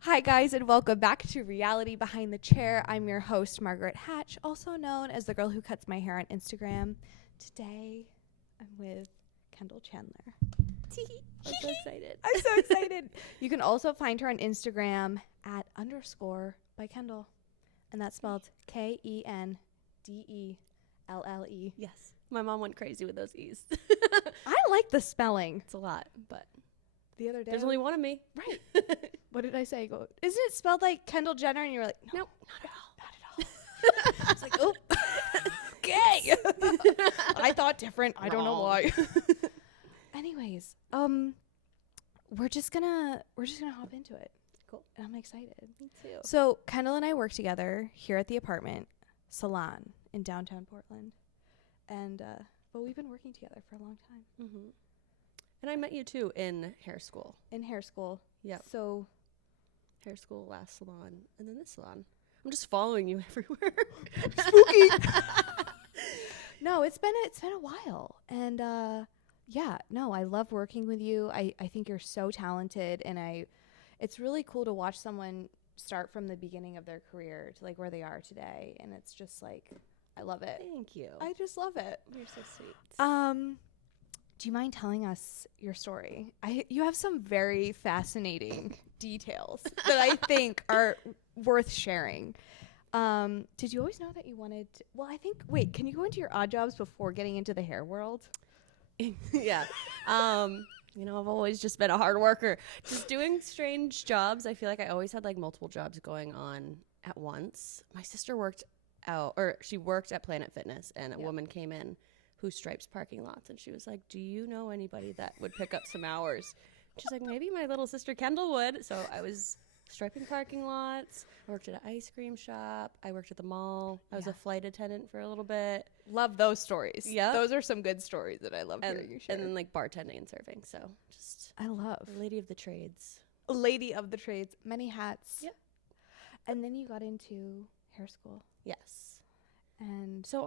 Hi, guys, and welcome back to Reality Behind the Chair. I'm your host, Margaret Hatch, also known as the girl who cuts my hair on Instagram. Today, I'm with Kendelle Chandler. I'm so excited. I'm so excited. You can also find her on Instagram at _by Kendelle, and that's spelled Kendelle. Yes. My mom went crazy with those E's. I like the spelling. It's a lot, but The other day, there's only one of me. right. What did I say? Go. Isn't it spelled like Kendall Jenner? And you were like, Nope. not at all. I was like, oh, okay. I thought different. I don't know why. Anyways, we're just gonna hop into it. Cool. And I'm excited. Me too. So Kendall and I work together here at the apartment salon in downtown Portland, and but we've been working together for a long time. Mm-hmm. And I met you too in hair school. In hair school. Yeah. So Hair school, last salon, and then this salon. I'm just following you everywhere. spooky. No, it's been a while, and yeah, no, I love working with you. I think you're so talented, and it's really cool to watch someone start from the beginning of their career to like where they are today, and it's just like I love it. Thank you. I just love it. You're so sweet. Do you mind telling us your story? You have some very fascinating details that I think are worth sharing. Did you always know that you wanted to, well, I think, wait, can you go into your odd jobs before getting into the hair world? Yeah. I've always just been a hard worker. Just doing strange jobs. I feel like I always had like multiple jobs going on at once. My sister worked at Planet Fitness, and a woman came in who stripes parking lots, and she was like, do you know anybody that would pick up some hours? She's like, maybe my little sister Kendall would. So I was striping parking lots. I worked at an ice cream shop. I worked at the mall. I was a flight attendant for a little bit. Love those stories. Yeah, those are some good stories that I love hearing you share. And then like bartending and serving. So just I love a lady of the trades. A lady of the trades, many hats. Yep. And then you got into hair school. Yes. And so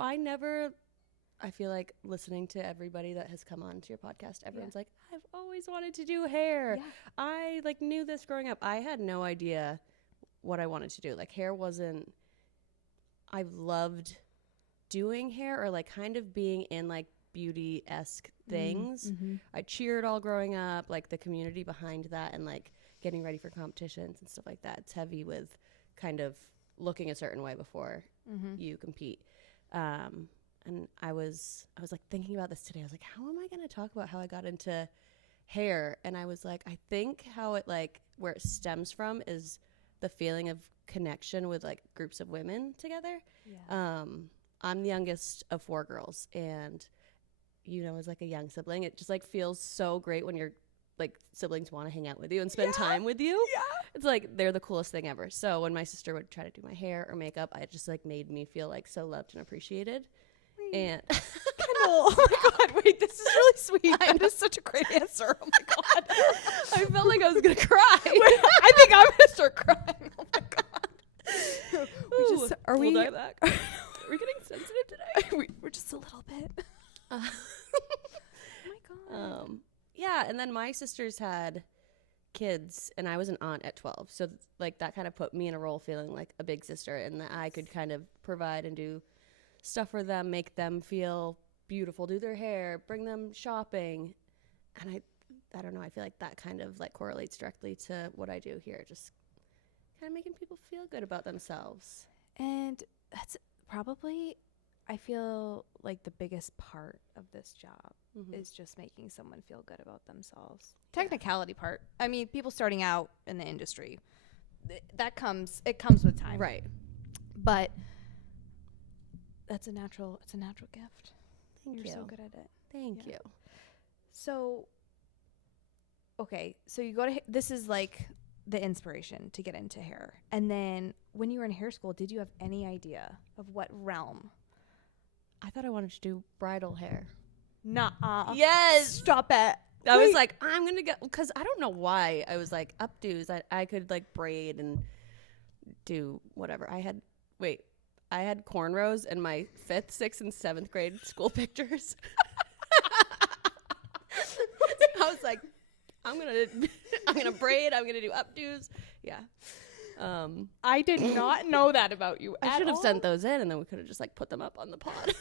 I feel like listening to everybody that has come on to your podcast, everyone's like, I've always wanted to do hair. Yeah. I like knew this growing up. I had no idea what I wanted to do. Like hair wasn't, I loved doing hair or like kind of being in like beauty-esque things. Mm-hmm. I cheered all growing up, like the community behind that and like getting ready for competitions and stuff like that. It's heavy with kind of looking a certain way before you compete. And I was like thinking about this today. I was like, how am I going to talk about how I got into hair? And I was like, I think how it like where it stems from is the feeling of connection with like groups of women together. Yeah. I'm the youngest of 4 girls, and as like a young sibling, it just like feels so great when your like siblings want to hang out with you and spend time with you. Yeah. It's like they're the coolest thing ever. So when my sister would try to do my hair or makeup, it just like made me feel like so loved and appreciated. And Kendall, oh my God, wait, this is really sweet. That is such a great answer. Oh my God. I felt like I was going to cry. Wait, I think I'm going to start crying. Oh my God. Are we getting sensitive today? We're just a little bit. Oh my God. Yeah, and then my sisters had kids, and I was an aunt at 12. So like that kind of put me in a role feeling like a big sister, and that I could kind of provide and do stuff for them, make them feel beautiful, do their hair, bring them shopping. And I don't know, I feel like that kind of like correlates directly to what I do here, just kind of making people feel good about themselves. And that's probably, I feel like the biggest part of this job is just making someone feel good about themselves. Technicality part. I mean, people starting out in the industry, it comes with time. Right. But it's a natural gift. Thank you. You're so good at it. Thank you. So, okay, so you go to, this is like the inspiration to get into hair. And then when you were in hair school, did you have any idea of what realm? I thought I wanted to do bridal hair. Nuh-uh. Yes. Stop it. I was like, I'm going to go, because I don't know why I was like, updos. I could like braid and do whatever. I had cornrows in my 5th, 6th, and 7th grade school pictures. I was like, I'm gonna braid. I'm gonna do updos. Yeah. I did not know that about you. I should have sent those in, and then we could have just like put them up on the pod.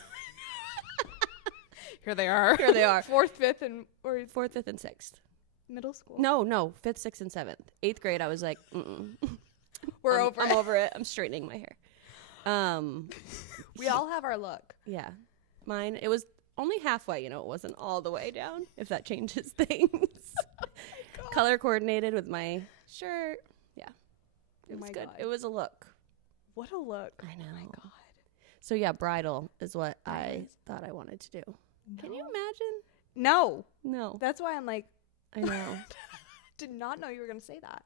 Here they are. Here they are. Fourth, fifth, and fourth, fifth, and sixth. Middle school. No, fifth, sixth, and seventh. 8th grade, I was like, I'm over it. I'm straightening my hair. We all have our look. Yeah, mine. It was only halfway. It wasn't all the way down. If that changes things. Color coordinated with my shirt. Yeah. It was good. God. It was a look. What a look. I know. Oh my God. So yeah, bridal is what I thought I wanted to do. No. Can you imagine? No. That's why I'm like, I know. Did not know you were going to say that.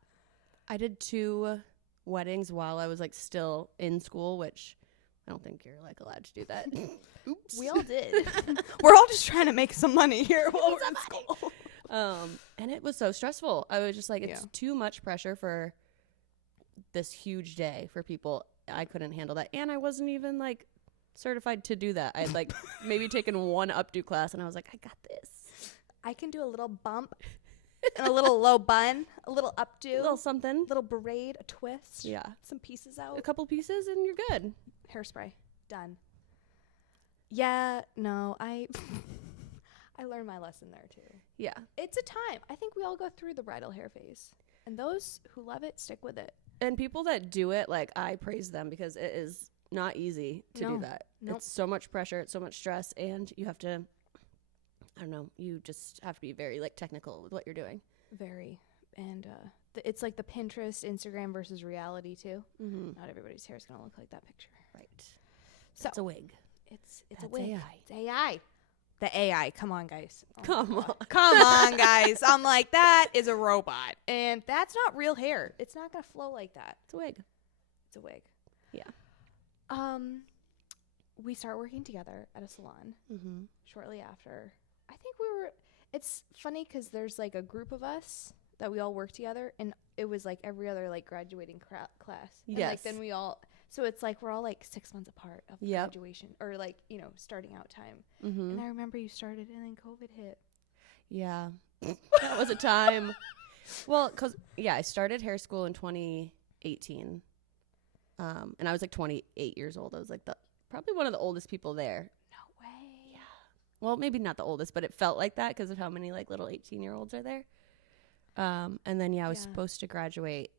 I did 2 weddings while I was like still in school, which I don't think you're like allowed to do that. Oops. We all did. We're all just trying to make some money here while we're in school. And it was so stressful. I was just like, it's too much pressure for this huge day for people. I couldn't handle that. And I wasn't even like certified to do that. I had like maybe taken 1 updo class and I was like, I got this. I can do a little bump and a little low bun, a little updo, a little something, little braid, a twist. Yeah. Some pieces out. A couple pieces and you're good. Hairspray. Done. Yeah, no, I learned my lesson there too. Yeah. It's a time. I think we all go through the bridal hair phase. And those who love it, stick with it. And people that do it, like, I praise them because it is not easy to do that. Nope. It's so much pressure. It's so much stress. And you have to, I don't know, you just have to be very, like, technical with what you're doing. Very. And it's like the Pinterest, Instagram versus reality, too. Mm-hmm. Not everybody's hair is going to look like that picture. Right. So it's a wig. It's a wig. AI. It's AI. The AI. Come on, guys. Oh Come on. Come on, guys. I'm like, that is a robot. And that's not real hair. It's not going to flow like that. It's a wig. It's a wig. Yeah. We start working together at a salon shortly after. I think it's funny because there's like a group of us that we all work together. And it was like every other like graduating class. And yes. like then we all... So it's like we're all like 6 months apart of graduation or like, starting out time. Mm-hmm. And I remember you started and then COVID hit. Yeah. That was a time. Well, because, I started hair school in 2018. And I was like 28 years old. I was like probably one of the oldest people there. No way. Yeah. Well, maybe not the oldest, but it felt like that because of how many like little 18-year-olds are there. And then, I was supposed to graduate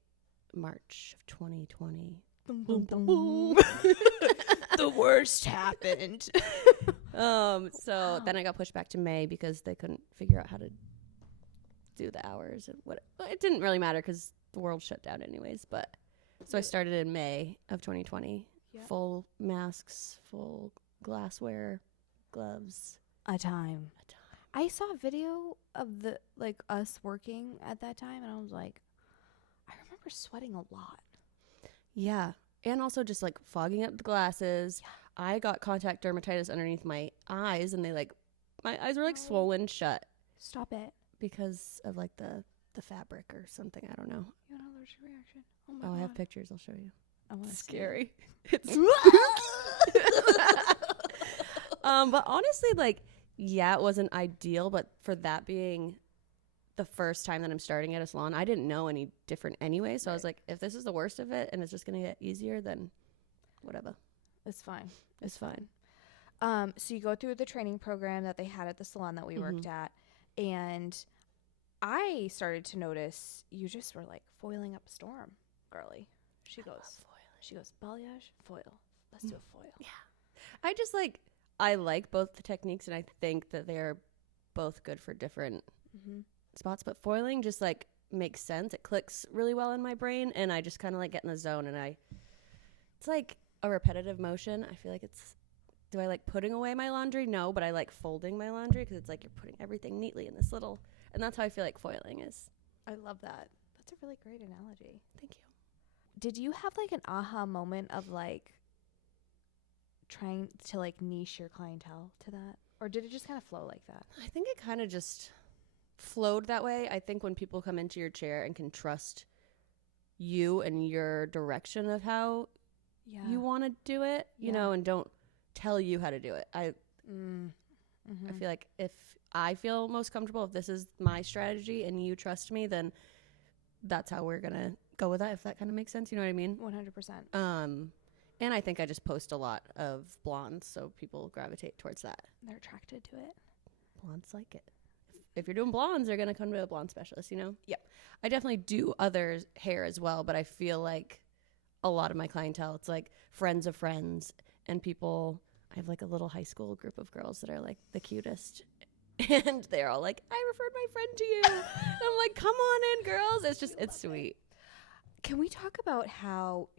March of 2020. Boom, boom, boom, boom. The worst happened. So then I got pushed back to May because they couldn't figure out how to do the hours and what. It didn't really matter because the world shut down anyways. But so I started in May of 2020. Yep. Full masks, full glassware, gloves. A time. I saw a video of the like us working at that time, and I was like, I remember sweating a lot. Yeah. And also just like fogging up the glasses. Yeah. I got contact dermatitis underneath my eyes and my eyes were like swollen shut. Stop it. Because of like the scary or something. I don't know. You have an allergic reaction. Oh my God. I have pictures. I'll show you. I want to scary. It's but honestly, like, it wasn't ideal, but for that being the first time that I'm starting at a salon, I didn't know any different anyway. So I was like, if this is the worst of it and it's just going to get easier, then whatever. It's fine. It's fine. So you go through the training program that they had at the salon that we worked at. And I started to notice you just were like foiling up a storm, girly. She goes, balayage, foil. Let's do a foil. Yeah. I like both the techniques and I think that they're both good for different spots, but foiling just like makes sense. It clicks really well in my brain and I just kind of like get in the zone and it's like a repetitive motion. I feel like do I like putting away my laundry? No, but I like folding my laundry because it's like you're putting everything neatly in this little, and that's how I feel like foiling is. I love that. That's a really great analogy. Thank you. Did you have like an aha moment of like trying to like niche your clientele to that? Or did it just kind of flow like that? I think it kind of just flowed that way. I think when people come into your chair and can trust you and your direction of how you want to do it, you know, and don't tell you how to do it. I feel like if I feel most comfortable, if this is my strategy and you trust me, then that's how we're going to go with that, if that kind of makes sense. You know what I mean? 100%. And I think I just post a lot of blondes, so people gravitate towards that. They're attracted to it. Blondes like it. If you're doing blondes, they're going to come to a blonde specialist, you know? Yep. I definitely do other hair as well, but I feel like a lot of my clientele, it's like friends of friends and people. I have like a little high school group of girls that are like the cutest. And they're all like, I referred my friend to you. And I'm like, come on in, girls. It's sweet. Can we talk about how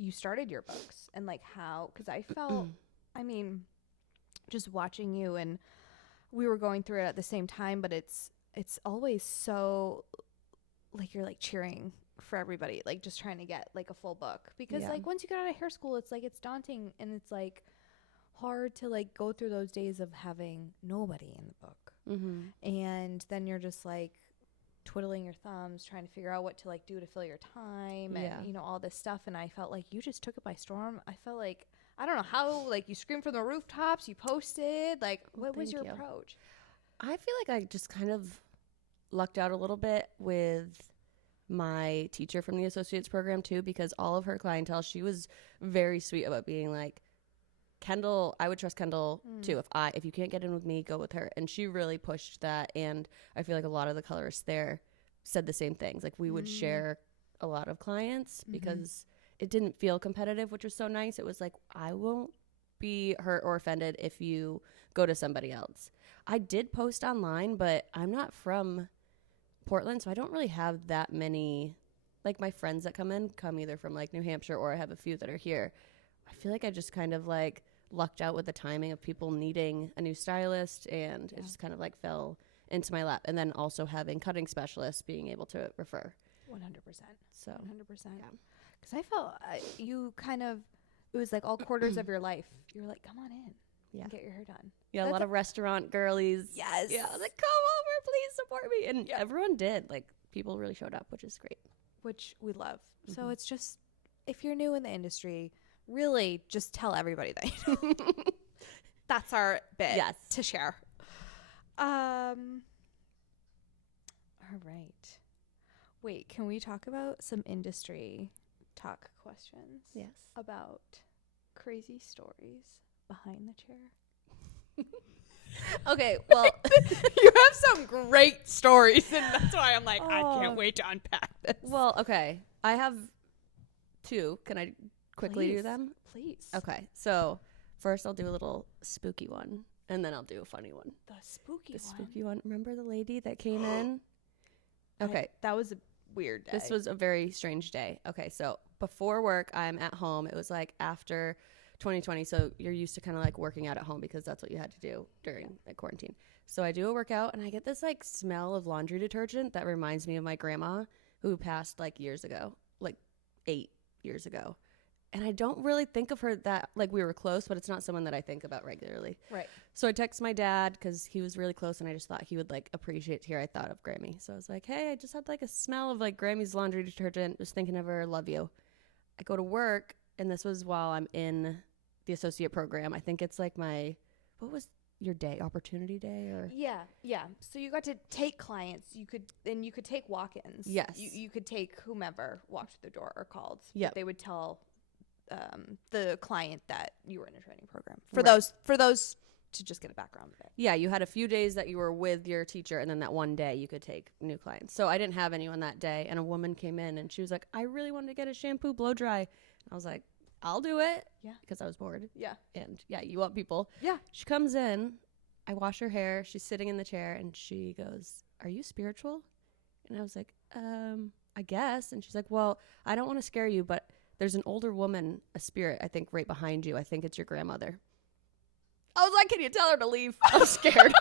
you started your books and like how, because I felt, I mean, just watching you, and we were going through it at the same time, but it's always so like you're like cheering for everybody, like just trying to get like a full book, because like once you get out of hair school, it's like it's daunting and it's like hard to like go through those days of having nobody in the book, and then you're just like twiddling your thumbs trying to figure out what to like do to fill your time and you know, all this stuff. And I felt like you just took it by storm. I felt like, I don't know how, like you screamed from the rooftops, you posted, like what was your approach? I feel like I just kind of lucked out a little bit with my teacher from the associates program too, because all of her clientele, she was very sweet about being like, Kendelle, I would trust Kendelle too. If you can't get in with me, go with her. And she really pushed that. And I feel like a lot of the colorists there said the same things. Like we would share a lot of clients because it didn't feel competitive, which was so nice. It was like, I won't be hurt or offended if you go to somebody else. I did post online, but I'm not from Portland, so I don't really have that many, like my friends that come either from like New Hampshire, or I have a few that are here. I feel like I just kind of like lucked out with the timing of people needing a new stylist, and it just kind of like fell into my lap. And then also having cutting specialists being able to refer. 100%. So 100%. Yeah. Because I felt you kind of, it was like all quarters of your life. You were like, come on in. Yeah. And get your hair done. Yeah, a lot of restaurant girlies. Yes. Yeah, I was like, come over, please support me. And everyone did. Like, people really showed up, which is great. Which we love. So it's just, if you're new in the industry, really just tell everybody that you know. That's our bit to share. All right. Wait, can we talk about some industry talk questions? Yes. About crazy stories behind the chair. Okay, well, you have some great stories, and that's why I'm like, I can't wait to unpack this. Well, okay. I have two. Can I quickly do them? Please. Okay. So first I'll do a little spooky one, and then I'll do a funny one. The spooky one. Spooky one. Remember the lady that came in? Okay. That was a weird day. This was a very strange day. Okay, so before work, I'm at home. It was like after 2020, so you're used to kind of like working out at home because that's what you had to do during like quarantine. So I do a workout, and I get this like smell of laundry detergent that reminds me of my grandma who passed like years ago, like 8 years ago. And I don't really think of her that, like, we were close, but it's not someone that I think about regularly. Right. So I text my dad because he was really close, and I just thought he would, like, appreciate to hear I thought of Grammy. So I was like, hey, I just had, like, a smell of, like, Grammy's laundry detergent. Just thinking of her. Love you. I go to work, and this was while I'm in the associate program. I think it's, like, what was your day? Opportunity day? Or Yeah. So you got to take clients. You could take walk-ins. Yes. You could take whomever walked through the door or called. Yeah. They would tell the client that you were in a training program. For those to just get a background of it. Yeah, you had a few days that you were with your teacher, and then that one day you could take new clients. So I didn't have anyone that day, and a woman came in, and she was like, I really wanted to get a shampoo blow dry. And I was like, I'll do it. Yeah. Because I was bored. Yeah. And yeah, you want people. Yeah. She comes in, I wash her hair, she's sitting in the chair, and she goes, are you spiritual? And I was like, I guess. And she's like, well, I don't want to scare you, but there's an older woman, a spirit, I think, right behind you. I think it's your grandmother. I was like, can you tell her to leave? I'm scared.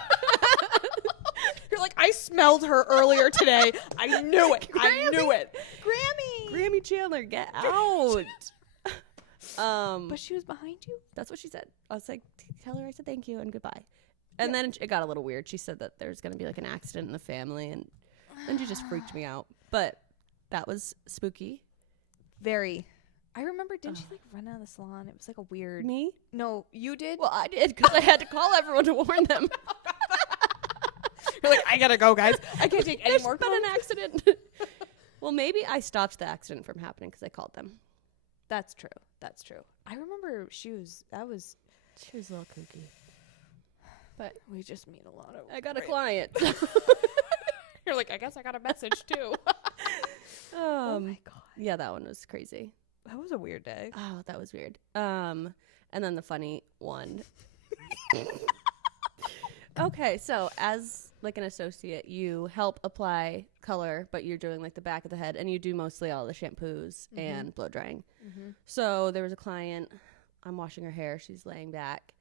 You're like, I smelled her earlier today. I knew it. I knew it. Grammy Chandler, get out. But she was behind you? That's what she said. I was like, tell her I said thank you and goodbye. And then it got a little weird. She said that there's going to be like an accident in the family, and then she just freaked me out. But that was spooky. Very. I remember, didn't she like run out of the salon? It was like a weird. Me? No, you did. Well, I did because I had to call everyone to warn them. You're like, I gotta go, guys. I can't take any more But calls. an accident. Well, maybe I stopped the accident from happening because I called them. That's true. That's true. I remember she was a little kooky. But we just meet a lot of. I got a client. You're like, I guess I got a message too. Oh my god. Yeah, that one was crazy. That was a weird day. Oh, that was weird. And then the funny one. Okay, so as like an associate, you help apply color, but you're doing like the back of the head, and you do mostly all the shampoos and blow drying. So there was a client. I'm washing her hair. She's laying back.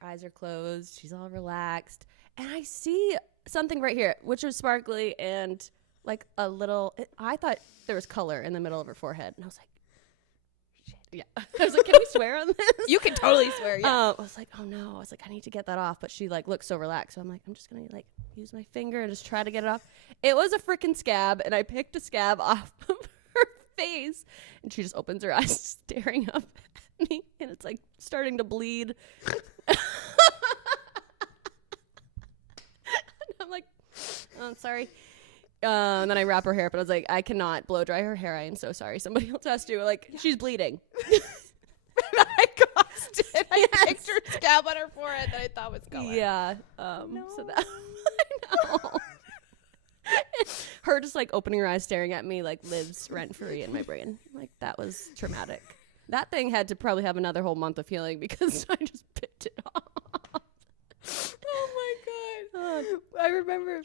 Her eyes are closed. She's all relaxed, and I see something right here, which was sparkly and like a little. I thought there was color in the middle of her forehead, and I was like, yeah. I was like, can we swear on this? You can totally swear. Yeah. I was like, oh no. I was like, I need to get that off. But she like looks so relaxed. So I'm like, I'm just going to like use my finger and just try to get it off. It was a freaking scab. And I picked a scab off of her face. And she just opens her eyes staring up at me. And it's like starting to bleed. And I'm like, oh, I'm sorry. And then I wrap her hair up, but I was like, I cannot blow dry her hair. I am so sorry. Somebody else has to. Like, she's bleeding. I caused it. I picked her scab on her forehead that I thought was color. Yeah. So that I know. Her just like opening her eyes, staring at me, like lives rent free in my brain. Like that was traumatic. That thing had to probably have another whole month of healing because I just picked it off. Oh my god. I remember.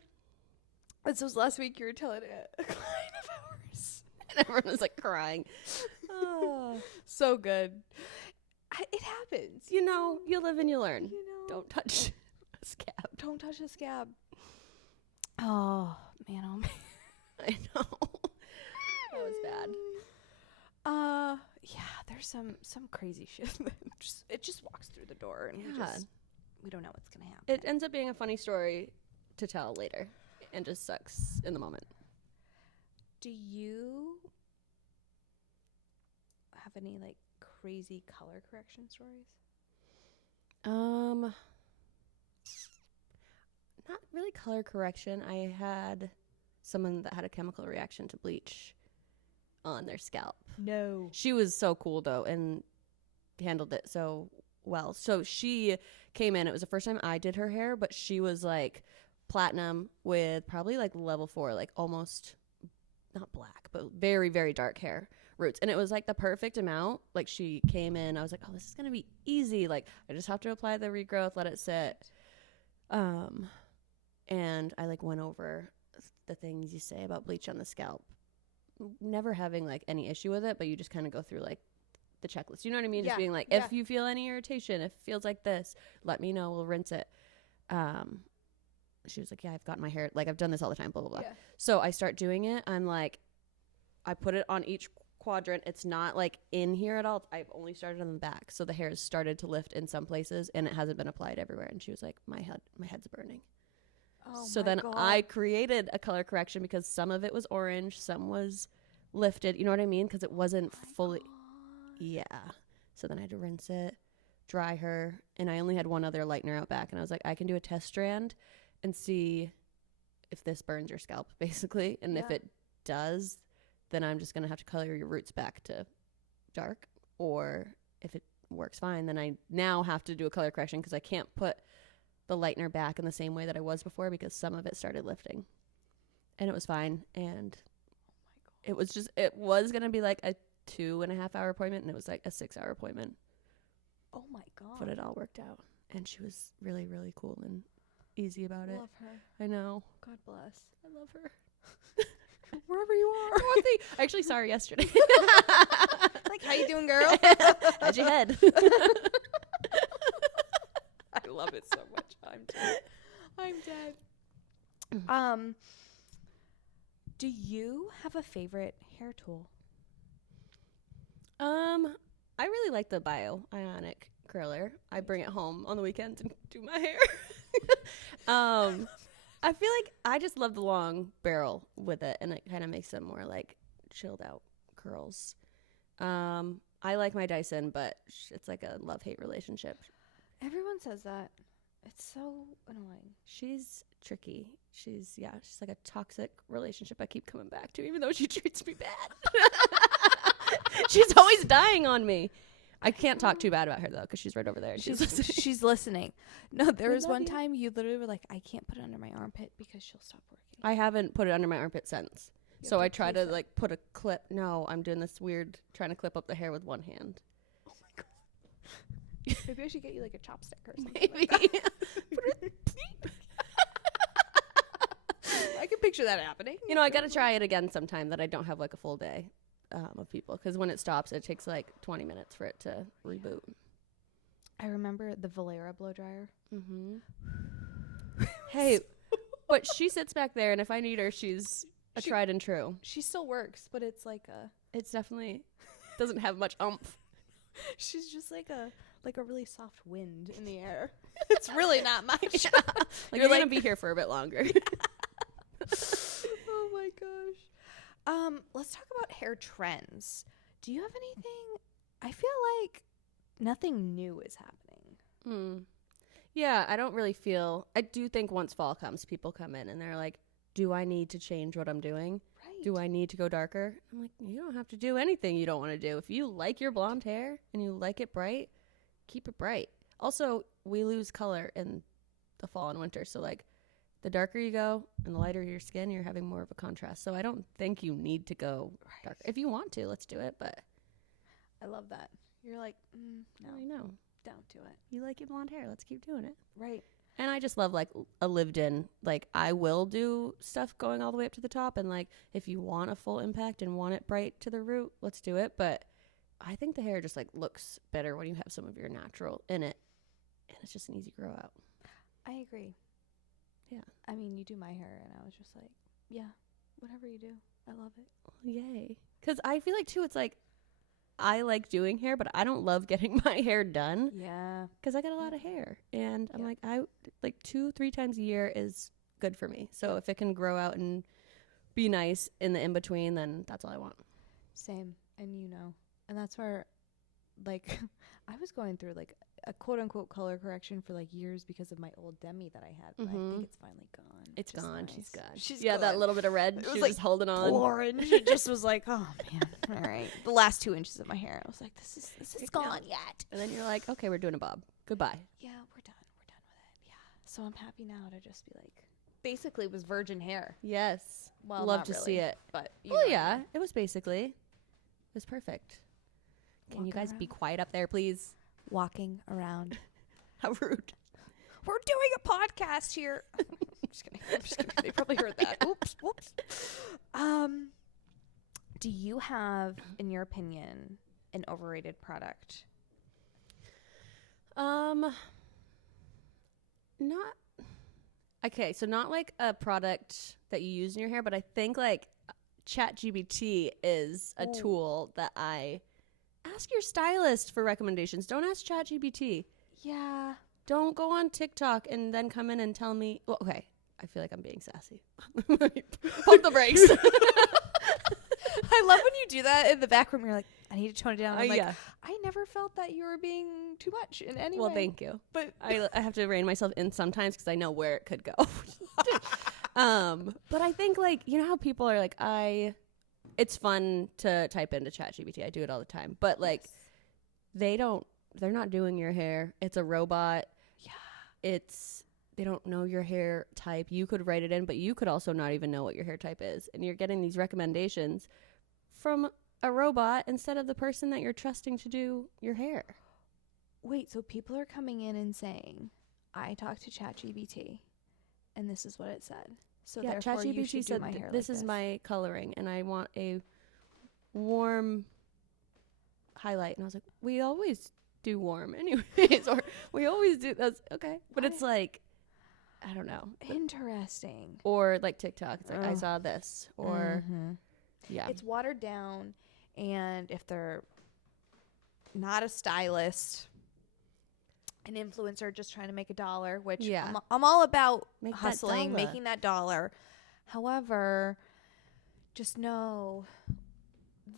This was last week. You were telling a client of ours. And everyone was like crying. Oh, So good. It happens. you know, you live and you learn. You know. Don't touch a scab. Don't touch the scab. Oh man, oh man. I know. That was bad. Yeah, there's some crazy shit. It just walks through the door, and we don't know what's gonna happen. It ends up being a funny story to tell later, and just sucks in the moment. Do you have any like crazy color correction stories? Not really color correction. I had someone that had a chemical reaction to bleach on their scalp. No. She was so cool though and handled it so well. So she came in. It was the first time I did her hair, but she was like platinum with probably like level 4, like almost not black, but very, very dark hair roots. And it was like the perfect amount. Like she came in, I was like, oh, this is going to be easy. Like I just have to apply the regrowth, let it sit. And I like went over the things you say about bleach on the scalp, never having like any issue with it, but you just kind of go through like the checklist. You know what I mean? Just being like, if you feel any irritation, if it feels like this, let me know. We'll rinse it. She was like, yeah, I've gotten my hair, like I've done this all the time, blah, blah, blah. Yeah. So I start doing it. I'm like, I put it on each quadrant. It's not like in here at all. I've only started on the back. So the hair has started to lift in some places and it hasn't been applied everywhere. And she was like, my head's burning. Oh, so then God. I created a color correction because some of it was orange, some was lifted. You know what I mean? Because it wasn't fully. God. Yeah. So then I had to rinse it, dry her, and I only had one other lightener out back. And I was like, I can do a test strand and see if this burns your scalp, basically. And if it does, then I'm just going to have to color your roots back to dark. Or if it works fine, then I now have to do a color correction because I can't put the lightener back in the same way that I was before because some of it started lifting. And it was fine. And it was going to be like a 2.5 hour appointment, and it was like a 6 hour appointment. Oh my God. But it all worked out. And she was really, really cool and easy about it. Love her. I know. God bless. I love her. Wherever you are. I actually saw her yesterday. Like, how you doing, girl? How's your head? I love it so much. I'm dead. Do you have a favorite hair tool? I really like the Ionic curler. I bring it home on the weekends and do my hair. I feel like I just love the long barrel with it, and it kind of makes them more like chilled out curls. I like my Dyson, but it's like a love-hate relationship. Everyone says that. It's so annoying. She's tricky. She's like a toxic relationship I keep coming back to, even though she treats me bad. She's always dying on me. I can't talk too bad about her, though, because she's right over there. And She's listening. No, there was one time you literally were like, I can't put it under my armpit because she'll stop working. I haven't put it under my armpit since. So I try to like put a clip. No, I'm doing this weird, trying to clip up the hair with one hand. Oh my god. Maybe I should get you like a chopstick or something. Maybe. Like I can picture that happening. You know, I got to try it again sometime that I don't have like a full day of people. Because when it stops, it takes like 20 minutes for it to reboot. I remember the Valera blow dryer. Mm-hmm. Hey, but she sits back there, and if I need her, she's a tried and true. She still works, but it's like it's definitely doesn't have much oomph. She's just like a really soft wind in the air. It's really not much. Like you're gonna be here for a bit longer. Oh my gosh. Let's talk about hair trends. Do you have anything? I feel like nothing new is happening. Yeah, I don't really feel. I do think once fall comes, people come in and they're like, "Do I need to change what I'm doing? Right. Do I need to go darker?" I'm like, "You don't have to do anything you don't want to do. If you like your blonde hair and you like it bright, keep it bright." Also, we lose color in the fall and winter, so like the darker you go and the lighter your skin, you're having more of a contrast. So I don't think you need to go darker. If you want to, let's do it. But I love that. You're like, no, I know. Don't do it. You like your blonde hair. Let's keep doing it. Right. And I just love like a lived in, like I will do stuff going all the way up to the top. And like, if you want a full impact and want it bright to the root, let's do it. But I think the hair just like looks better when you have some of your natural in it. And it's just an easy grow out. I agree. Yeah. I mean, you do my hair and I was just like, yeah, whatever you do. I love it. Yay. Because I feel like too, it's like, I like doing hair, but I don't love getting my hair done. Yeah. Because I got a lot of hair. And I'm like, 2-3 times a year is good for me. So if it can grow out and be nice in the in-between, then that's all I want. Same. And and that's where, like, I was going through, like, a quote-unquote color correction for, like, years because of my old demi that I had. But I think it's finally gone. It's gone. Nice. She's gone. She's gone. That little bit of red. She was like just holding on. Orange. It just was like, oh, man. All right. The last 2 inches of my hair. I was like, this is gone yet. And then you're like, okay, we're doing a bob. Goodbye. Yeah, we're done. We're done with it. Yeah. So I'm happy now to just be like, basically it was virgin hair. Yes. Well, love not to really, see it. But well, yeah, it was basically. It was perfect. Can Walk you guys around. be quiet up there, please? Walking around. How rude. We're doing a podcast here. I'm just kidding. They probably heard that. Oops. Do you have, in your opinion, an overrated product? Not. Okay, so not like a product that you use in your hair, but I think like ChatGPT is a tool that I ask your stylist for recommendations. Don't ask ChatGPT. Yeah. Don't go on TikTok and then come in and tell me. Well, okay, I feel like I'm being sassy. Pump the brakes. I love when you do that in the back room. You're like, I need to tone it down. I'm like, yeah. I never felt that you were being too much in any Well, way. thank you. But I have to rein myself in sometimes because I know where it could go. But I think like, you know how people are like, it's fun to type into ChatGPT. I do it all the time. But like, they're not doing your hair. It's a robot. Yeah. They don't know your hair type. You could write it in, but you could also not even know what your hair type is. And you're getting these recommendations from a robot instead of the person that you're trusting to do your hair. wait, so people are coming in and saying, I talked to ChatGPT and this is what it said. So yeah, therefore you should ChatGPT said do my hair this like is my coloring and I want a warm highlight. And I was like, we always do warm anyways, or we always do that's okay. But it's like, I don't know. Interesting. Or like TikTok. It's like, I saw this. Or, yeah. It's watered down. And if they're not a stylist, an influencer just trying to make $1, which I'm all about hustling, making that $1. However, just know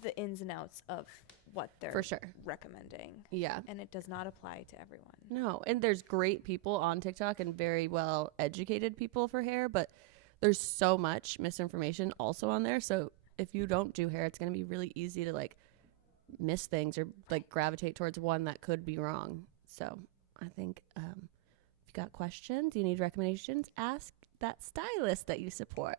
the ins and outs of what they're For sure. recommending. Yeah. And it does not apply to everyone. No, and there's great people on TikTok and very well educated people for hair, but there's so much misinformation also on there. So if you don't do hair, it's going to be really easy to like miss things or like gravitate towards one that could be wrong. So I think if you got questions, you need recommendations, ask that stylist that you support.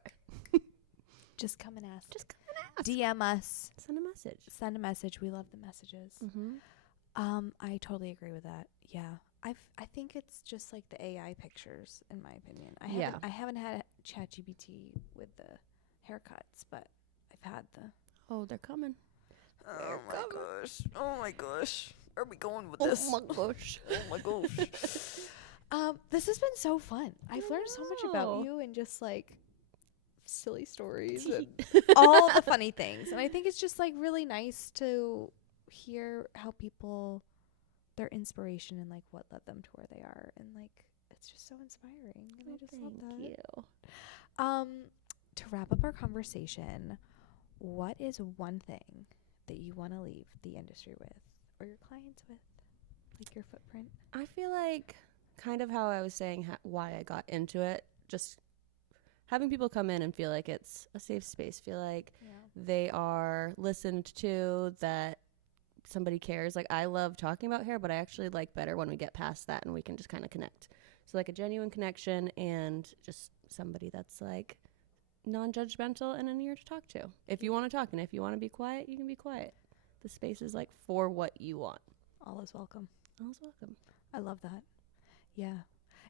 Just come and ask. Just come and ask. DM us. Send a message. Send a message. We love the messages. Mm-hmm. I totally agree with that. Yeah. I think it's just like the AI pictures, in my opinion. I haven't had ChatGPT with the haircuts, but I've had the. Oh, they're coming. Oh my gosh. Oh my gosh. Are we going with Oh this? my gosh. Oh my gosh. This has been so fun. I've learned so much about know. you and just like silly stories and all the funny things. And I think it's just like really nice to hear how people, their inspiration and like what led them to where they are. And like, it's just so inspiring. And I just love that. Thank you. To wrap up our conversation, what is one thing that you want to leave the industry with or your clients with? Like your footprint? I feel like kind of how I was saying why I got into it, just having people come in and feel like it's a safe space, feel like they are listened to, that somebody cares. Like I love talking about hair, but I actually like better when we get past that and we can just kind of connect. So like a genuine connection and just somebody that's like non-judgmental and an ear to talk to. If you want to talk and if you want to be quiet, you can be quiet. The space is like for what you want. All is welcome. All is welcome. I love that. Yeah.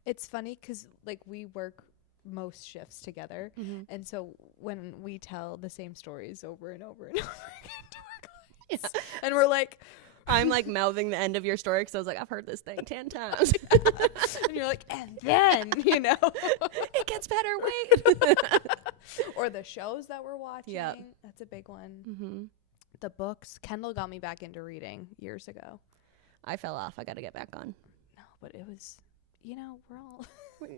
It's funny because like we work most shifts together. Mm-hmm. And so when we tell the same stories over and over and over again to our clients, and we're like, I'm like mouthing the end of your story because I was like, I've heard this thing 10 times. and you're like, and then, you know, it gets better. Wait. Or the shows that we're watching. Yep. That's a big one. Mm-hmm. The books. Kendall got me back into reading years ago. I fell off. I got to get back on. No, but it was, you know, we're all,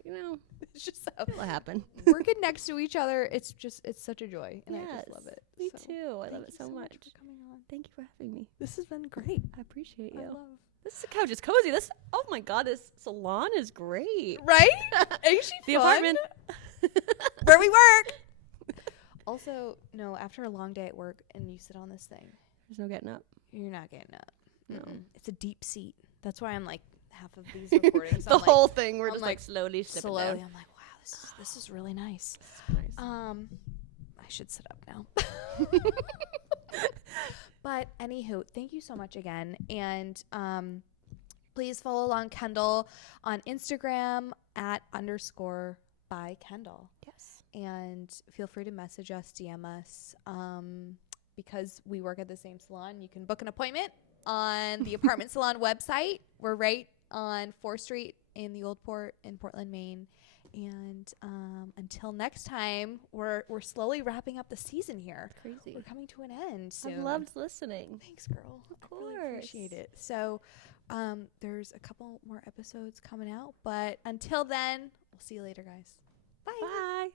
You know, it's just so it'll happen. working next to each other. It's such a joy. And I just love it. Me So, too. I love thank it you so much. for coming on. Thank you for having me. This has been great. I appreciate I you. love. This couch is cozy. Oh my God, this salon is great. Right? Ain't she The fun? apartment. Where we work. Also, no, after a long day at work and you sit on this thing, There's no getting up. you're not getting up. No. It's a deep seat. That's why I'm like half of these recordings. The I'm whole like, thing. We're I'm just like like slowly slipping slowly. down. I'm like, wow, this is really nice. Nice. I should sit up now. But anywho, thank you so much again. And please follow along Kendall on Instagram @_by Kendall. Yes. And feel free to message us, DM us. Because we work at the same salon, you can book an appointment on the Apartment Salon website. We're right on 4th Street in the Old Port in Portland, Maine. And until next time, we're slowly wrapping up the season here. Crazy. We're coming to an end soon. I've loved listening. Thanks, girl. Of I really course. appreciate it. So there's a couple more episodes coming out. But until then, we'll see you later, guys. Bye. Bye.